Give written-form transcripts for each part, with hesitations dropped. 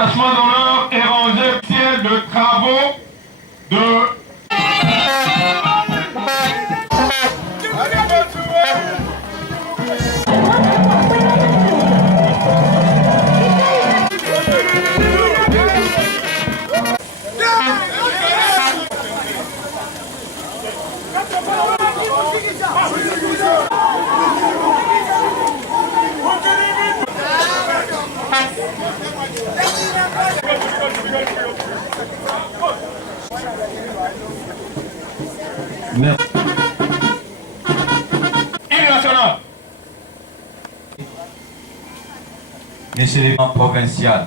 Attachement d'honneur est rangé fier de travaux de... Merci. Monsieur le provincial,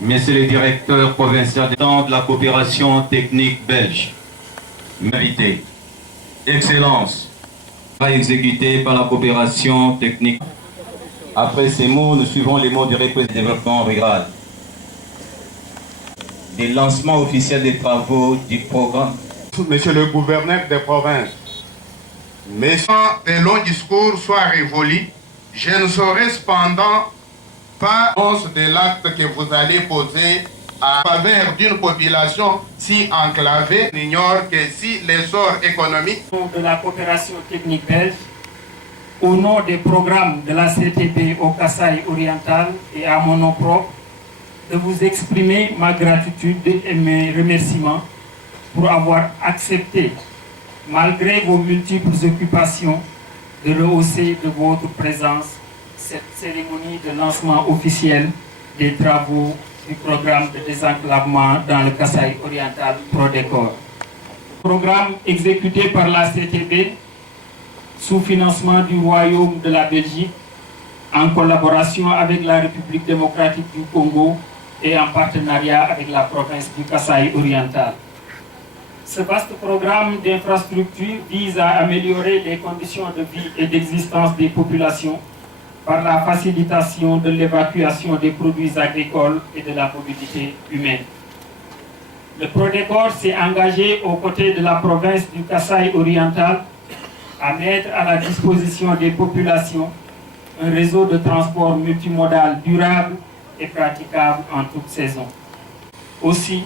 Monsieur le directeur provincial de la coopération technique belge, invité, Excellence, pas exécuté par la coopération technique. Après ces mots, nous suivons les mots du représentant du développement rural. Des lancements officiels des travaux du programme. Monsieur le gouverneur des provinces, mais sans de longs discours soient révolus, je ne saurais cependant pas de l'acte que vous allez poser à faveur d'une population si enclavée. On ignore que si l'essor économique de la coopération technique belge, au nom des programmes de la CTB au Kasaï oriental et à mon nom propre, de vous exprimer ma gratitude et mes remerciements pour avoir accepté, malgré vos multiples occupations, de rehausser de votre présence cette cérémonie de lancement officiel des travaux du programme de désenclavement dans le Kasaï oriental Prodecor. Programme exécuté par la CTB sous financement du Royaume de la Belgique en collaboration avec la République démocratique du Congo et en partenariat avec la province du Kasaï oriental. Ce vaste programme d'infrastructure vise à améliorer les conditions de vie et d'existence des populations par la facilitation de l'évacuation des produits agricoles et de la mobilité humaine. Le Prodecor s'est engagé aux côtés de la province du Kasaï oriental à mettre à la disposition des populations un réseau de transport multimodal durable et praticable en toute saison. Aussi,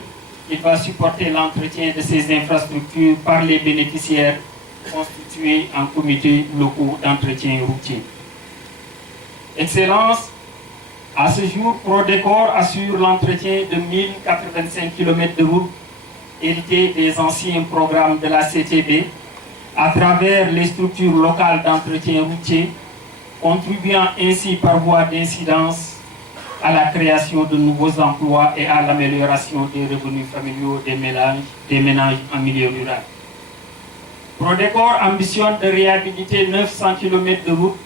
il va supporter l'entretien de ces infrastructures par les bénéficiaires constitués en comités locaux d'entretien routier. Excellence, à ce jour, Prodecor assure l'entretien de 1085 km de routes héritées des anciens programmes de la CTB à travers les structures locales d'entretien routier, contribuant ainsi par voie d'incidence à la création de nouveaux emplois et à l'amélioration des revenus familiaux des ménages en milieu rural. Prodecor ambitionne de réhabiliter 900 km de routes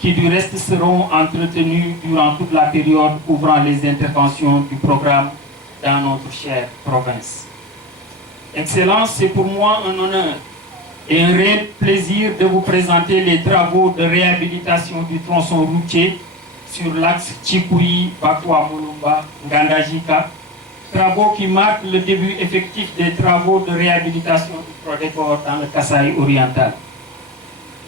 qui du reste seront entretenus durant toute la période couvrant les interventions du programme dans notre chère province. Excellence, c'est pour moi un honneur et un réel plaisir de vous présenter les travaux de réhabilitation du tronçon routier sur l'axe Chikoui-Bakwa-Mulumba-Ngandajika, travaux qui marquent le début effectif des travaux de réhabilitation du Prodecor dans le Kasaï oriental.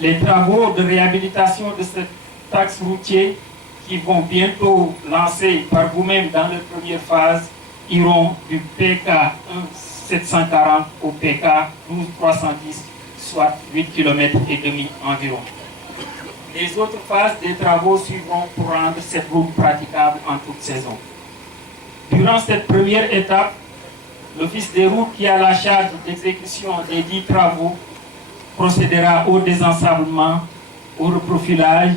Les travaux de réhabilitation de cet axe routier qui vont bientôt lancer par vous-même dans leur première phase iront du PK 1740 au PK 12310, soit 8 km et demi environ. Les autres phases des travaux suivront pour rendre cette route praticable en toute saison. Durant cette première étape, l'Office des routes qui a la charge d'exécution des 10 travaux procédera au désensablement, au reprofilage,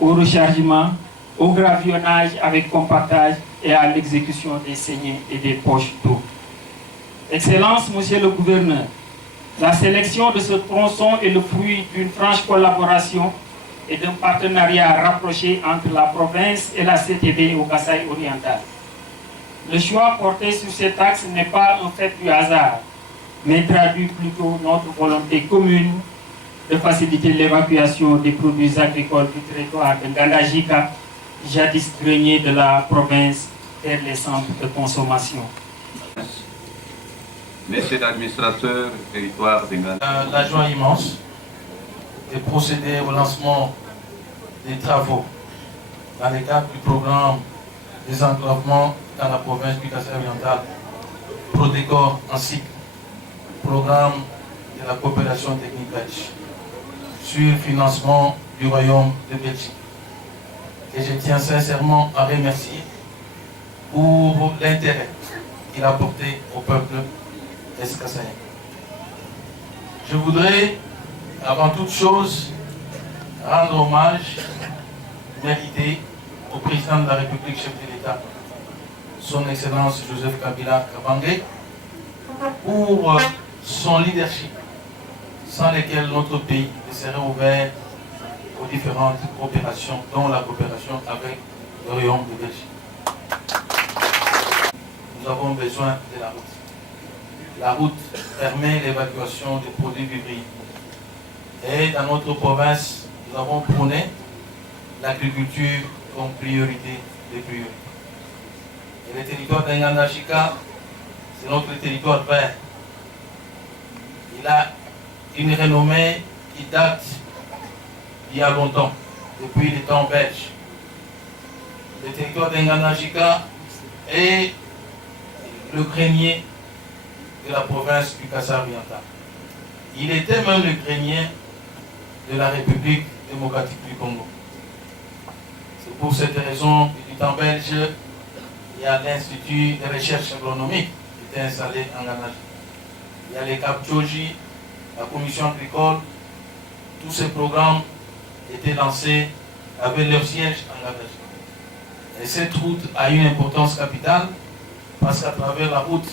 au rechargement, au gravillonnage avec compactage et à l'exécution des saignées et des poches d'eau. Excellence, Monsieur le Gouverneur, la sélection de ce tronçon est le fruit d'une franche collaboration et d'un partenariat rapproché entre la province et la CTB au Kasaï oriental. Le choix porté sur cet axe n'est pas un fait du hasard, mais traduit plutôt notre volonté commune de faciliter l'évacuation des produits agricoles du territoire de Ngandajika, jadis grenier de la province, vers les centres de consommation. Monsieur l'administrateur du territoire de Ngandajika. La joie immense de procéder au lancement des travaux dans le cadre du programme des enclavements dans la province du Kasaï oriental, Protecor ainsi que programme de la coopération technique belge sur financement du Royaume de Belgique. Et je tiens sincèrement à remercier pour l'intérêt qu'il a porté au peuple est-kassaïen. Je voudrais, avant toute chose, rendre hommage mérité au président de la République, chef de l'État, son Excellence Joseph Kabila Kabange, pour son leadership, sans lequel notre pays ne serait ouvert aux différentes coopérations, dont la coopération avec le Royaume de Belgique. Nous avons besoin de la route. La route permet l'évacuation des produits vivriers. Et dans notre province, nous avons prôné l'agriculture comme priorité des priorités. Et le territoire d'Ngandashika, c'est notre territoire vert. Il a une renommée qui date d'il y a longtemps, depuis les temps belges. Le territoire d'Ngandashika est le grenier de la province du Kasaï oriental. Il était même le grenier de la République démocratique du Congo. C'est pour cette raison que du temps belge, il y a l'Institut de recherche agronomique qui était installé en Ghana. Il y a les Cap-Tchoji, la commission agricole. Tous ces programmes étaient lancés avec leur siège en Ghana. Et cette route a une importance capitale parce qu'à travers la route,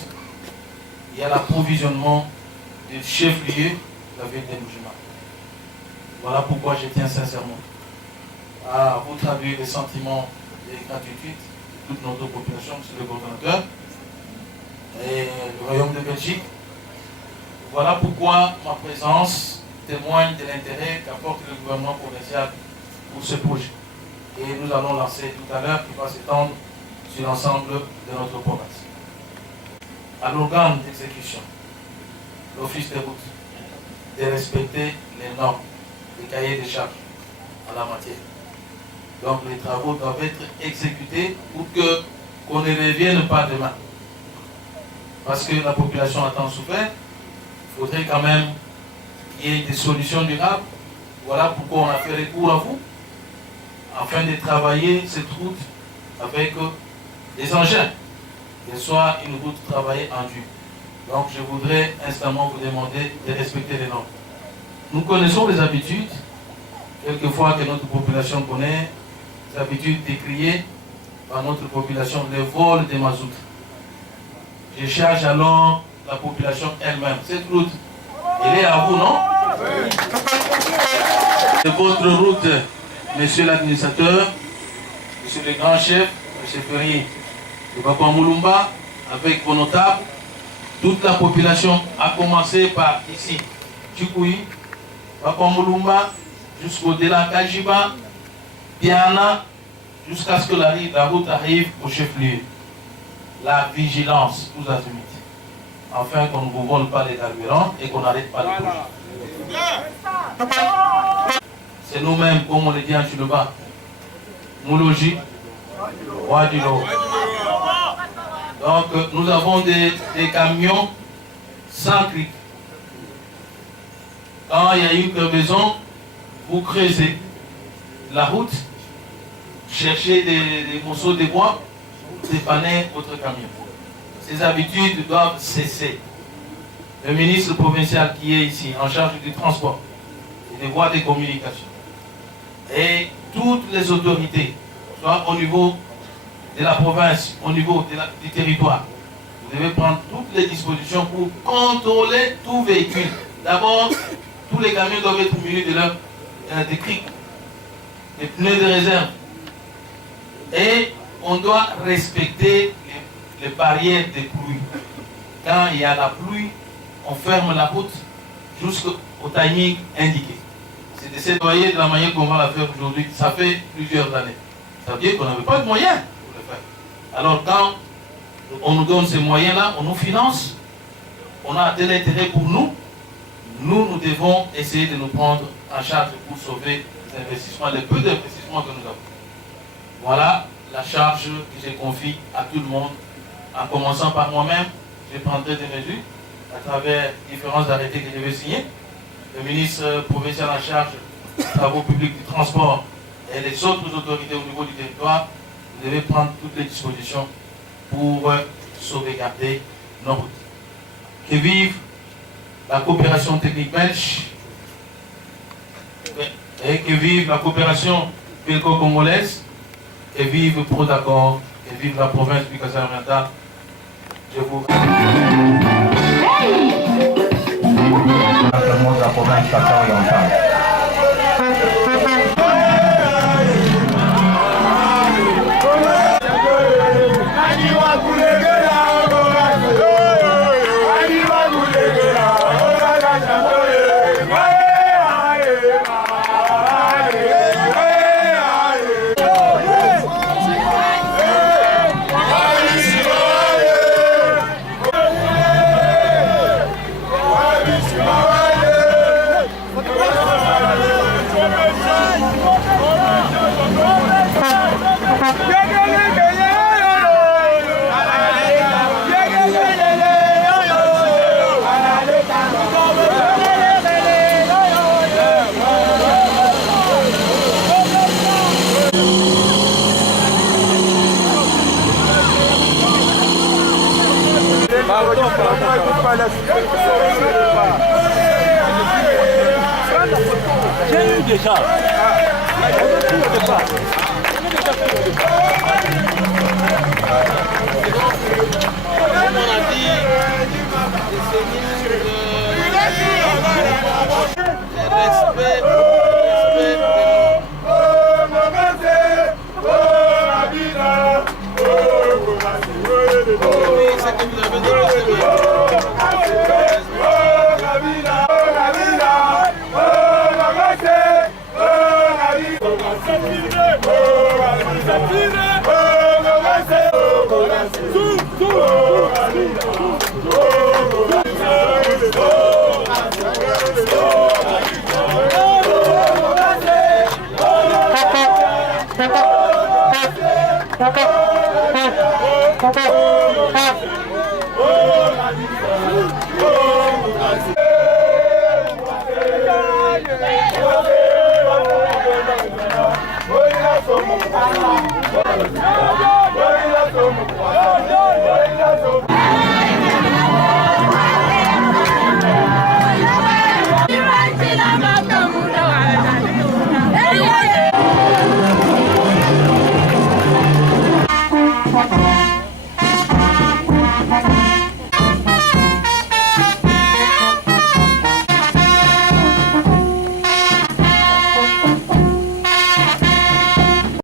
il y a l'approvisionnement du chef-lieu de la ville de N'Djamena. Voilà pourquoi je tiens sincèrement à vous traduire les sentiments de gratitude de toute notre population, monsieur le coordonnateur, et le Royaume de Belgique. Voilà pourquoi ma présence témoigne de l'intérêt qu'apporte le gouvernement provincial pour ce projet. Et nous allons lancer tout à l'heure, qui va s'étendre sur l'ensemble de notre province. À l'organe d'exécution, l'Office des routes, de respecter les normes, les cahiers de charges en la matière. Donc les travaux doivent être exécutés pour qu'on ne revienne pas demain. Parce que la population a tant souffert, il faudrait quand même qu'il y ait des solutions durables. Voilà pourquoi on a fait recours à vous, afin de travailler cette route avec des engins, qu'elle soit une route travaillée en dur. Donc je voudrais instamment vous demander de respecter les normes. Nous connaissons les habitudes, quelquefois que notre population connaît, les habitudes décriées par notre population, le vol des mazout. Je charge alors la population elle-même. Cette route, elle est à vous, non? C'est votre route, monsieur l'administrateur, monsieur le grand chef, monsieur Ferrier de Bakwa Moulumba, avec vos notables. Toute la population a commencé par ici, Tchikoui, Bakwa Moulumba, jusqu'au-delà Kajiba, Piana, jusqu'à ce que la route arrive au chef-lieu. La vigilance, tous azimuts, afin qu'on ne vous vole pas les carburants et qu'on n'arrête pas les projets. C'est nous-mêmes, comme on le dit en Chiloba, Moulogi, Wadilo. Donc nous avons des camions sans cric. Quand il y a une crevaison, vous creusez la route, cherchez des morceaux de bois, dépanner votre camion. Ces habitudes doivent cesser. Le ministre provincial qui est ici, en charge du transport et des voies de communication, et toutes les autorités, soit au niveau de la province, au niveau du territoire, vous devez prendre toutes les dispositions pour contrôler tout véhicule. D'abord, tous les camions doivent être munis de crics, des pneus de réserve. Et on doit respecter les barrières de pluie. Quand il y a la pluie, on ferme la route jusqu'au timing indiqué. C'est de s'éloigner de la manière qu'on va la faire aujourd'hui. Ça fait plusieurs années. Ça veut dire qu'on n'avait pas de moyens pour le faire. Alors quand on nous donne ces moyens-là, on nous finance, on a de l'intérêt pour nous, nous devons essayer de nous prendre en charge pour sauver les investissements, les peu d'investissements que nous avons. Voilà la charge que j'ai confie à tout le monde, en commençant par moi-même. Je prendrai des mesures à travers différents arrêtés que je vais signer. Le ministre provincial en charge des travaux publics, du transport et les autres autorités au niveau du territoire, vous devez prendre toutes les dispositions pour sauvegarder nos routes. Que vive la coopération technique belge et que vive la coopération belgo-congolaise, et vive Prodacor, et vive la province du Kassai-Oriental. Je vous de la province Kassai-Oriental. J'ai eu déjà. Oh,